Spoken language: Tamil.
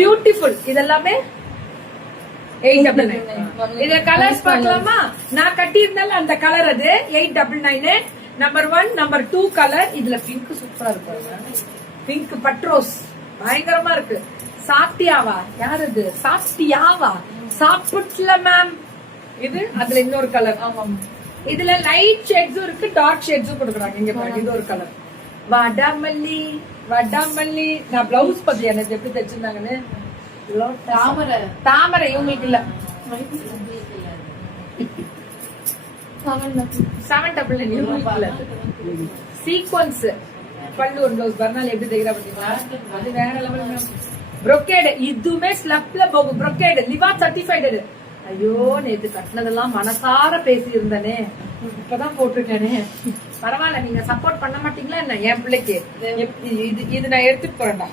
பியூட்டிஃபுல். இதெல்லாமே 899. இத கலர்ஸ் பார்க்கலாமா? நான் கட்டி இருந்தாலும் அந்த கலர் அது 899. Number 1 number 2 colour. இதுல பிங்க் சூப்பரா இருக்கு. பிங்க் பட்ரோஸ் பயங்கரமா இருக்கு. சாப்பிட்டியாவா? யார் இது? சாப்பிட்டியாவா? சாப்பிட்ல மேம். இது அதுல இன்னொரு கலர். இதுல லைட் ஷேட்ஸும் இருக்கு, டார்க் ஷேட்ஸும் கொடுக்குறாங்க. இங்க பாருங்க, இது ஒரு கலர். வடமல்லி வடமல்லி. நான் பிளவுஸ் பத்தி எனக்கு எப்படி தைச்சிருந்தாங்கன்னு. தாமரை தாமரை இவங்களுக்கு இல்ல. 799 சீக்வன்ஸ் பல்லு ஒரு பிளவுஸ். பர்னால் எப்படி தைக்கிறா பாத்தீங்களா? அது வேற லெவல். ப்ரொக்கேட் இதுவுமே ஸ்லப்ல போகும். Brocade லிவா certified. ஐயோ நேத்து கட்டினதெல்லாம் மனசார பேசி இருந்தனே, இப்பதான் போட்டிருக்கேனே. பரவாயில்ல, நீங்க சப்போர்ட் பண்ண மாட்டீங்களா என்ன என் பிள்ளைக்கு? இது நான் எடுத்துட்டு போறேன்டா.